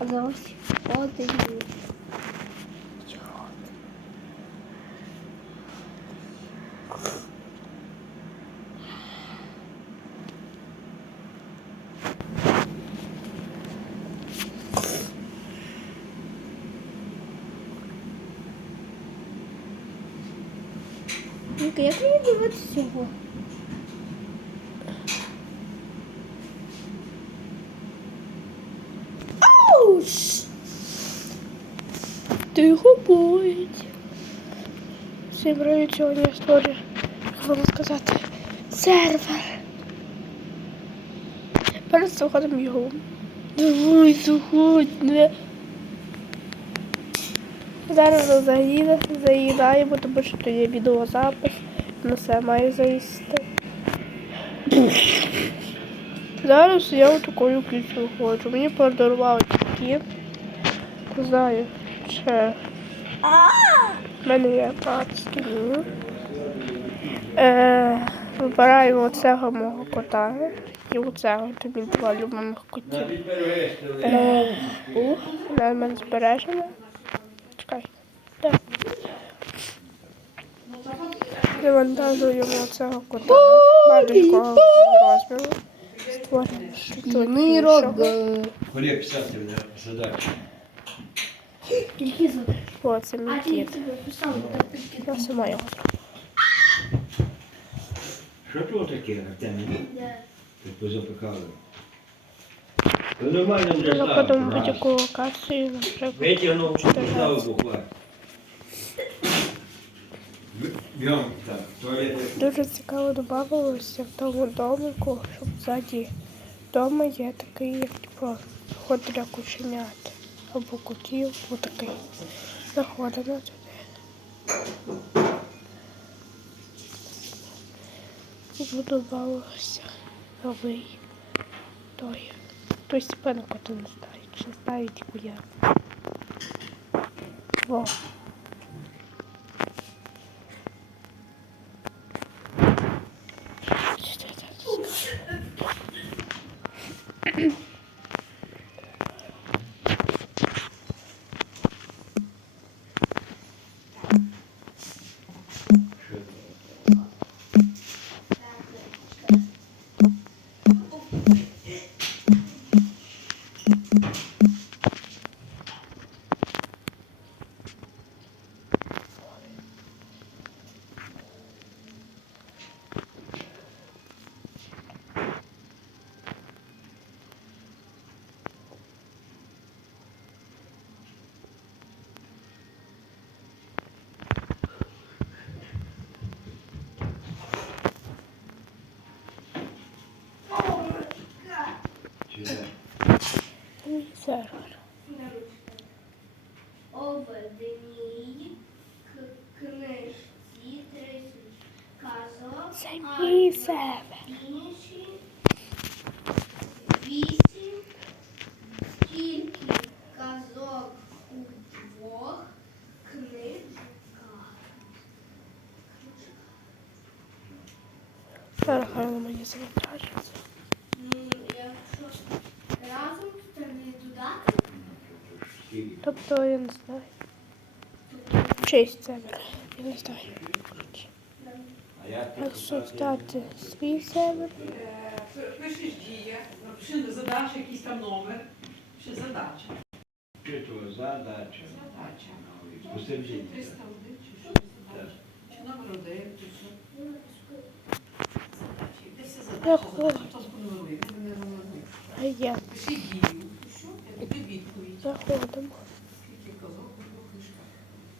А зараз один. Віка, як мені дивитися цього? Ауш! Ти його боїть. Всім привіт, сьогодні я створю, як вам сказати, сервер. Перед заходом його. Давай, заходь. Зараз заїде, заїдаємо, тому що тут є відеозапис. На все має заїсти. Зараз я в такою кільцю хочу. Мені подарували такі. Не знаю, ще. Мене є пацки. Е, вибираємо оцього мого кота. І оцього тобі два любимих котів. Е, ух, на мене збережено. Чекай. Так. Завантажуємо цього кота маленького розміру. Створюємо. Олег, писати мене задача. О, це мій кіт. Я сама його. Що тут таке, Артемій? Тут позапекали. Ну нормально буде Заходимо в ставити. будь-яку локацію, наприклад. Витягнув, поставив буквально. Бьом, так, туалет. Дуже цікаво додавалося в тому домику, що ззаді дома є такий, як типу, вход для кошенят або котів, отакий. Заходимо туди. Будувалося новий той. Той степенно кота не ставить, чи ставить куя. Во. Що я сервер. Обведеній к- книжці 30 казок. Це мій сервер. інші вісім. Скільки казок у двох книжках? Зараз мені завантажиться. Разом, не додати. Тобто я не знаю. Честь сервер. Я не знаю. Так Якщо здати свій сервер, Пишеш дія, напиши задача, якийсь там номер. Пиши задача. Що то задача? Задача. Посередині. 301 чи що задача? Чи номер один, чи що? Задача. Де вся задача? Рахую. Задача хто згонили, ви не номерник. а я Пиши дію. Що? Я тобі відповідь. заходимо. Скільки казок у двох книжках?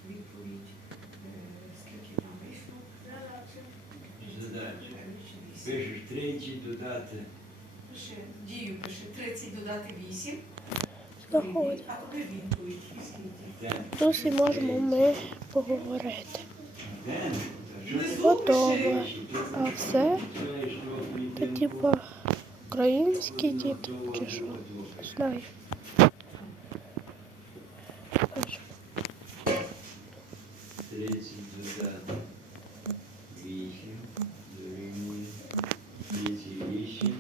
Відповідь. Е, Скільки там вийшло? Задача. Вісім. Пишеш тричі додати. Пиши дію, пиши 30 додати 8. Заходимо. А туди відповідь. І скільки? Де? Тут і можемо ми поговорити. Готово. А все то типа українські діти чи що? Не знаю. 30 додати. 8 дорівнює 38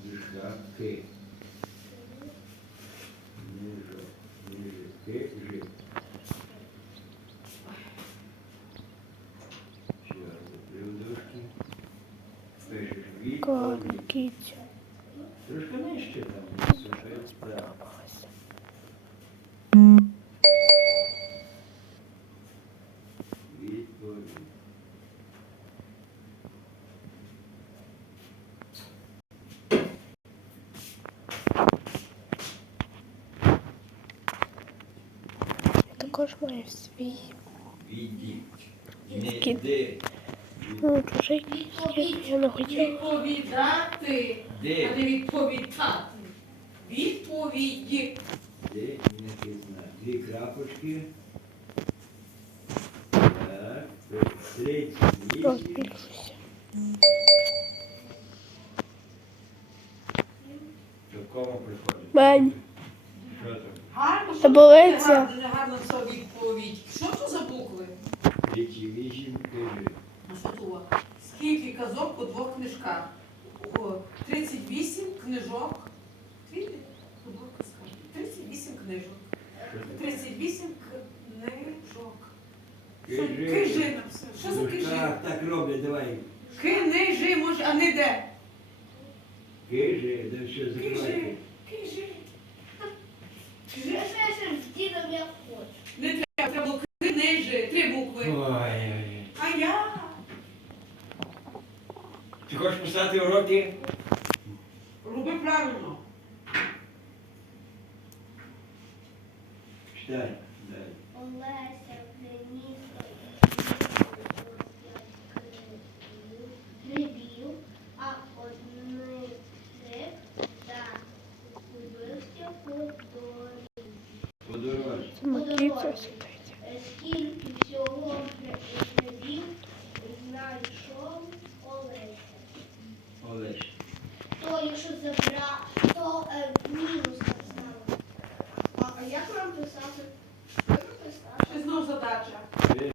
дужка К. Ладно, Відповідь. кіть. Трошки нижче там. Сюжет, так. Сподобалося. Відповідь. Я також маю свій. Віді. Не Кіт. Ну, чужий. Я не хотіла. Відповідати, а Де. не відповідати. Відповіді. Де не знаю. Дві крапочки. Так. Третій вісім. До кому приходить? Що там? Гарно, що Таблиця. гарно, гарно відповідь. Що це за букви? Вісім, кажи. А що? Скільки казок у двох книжках? 38 книжок. Скільки? У двох казках. 38 книжок. 38 книжок. Що-. Кижи написано. Що за кижи? Так, так роблять, давай. Книжи, може, а не де? Да все, Кижи, закривайте. кижи. Я ще ще з дідом як хочу. Не треба, треба було книжи, три букви. Ой-ой-ой. А я? Ти хочеш писати уроки? Роби правильно. Читай. Дай. Олеся принісла грибів, а одних та убився по дорозі. По дорозі.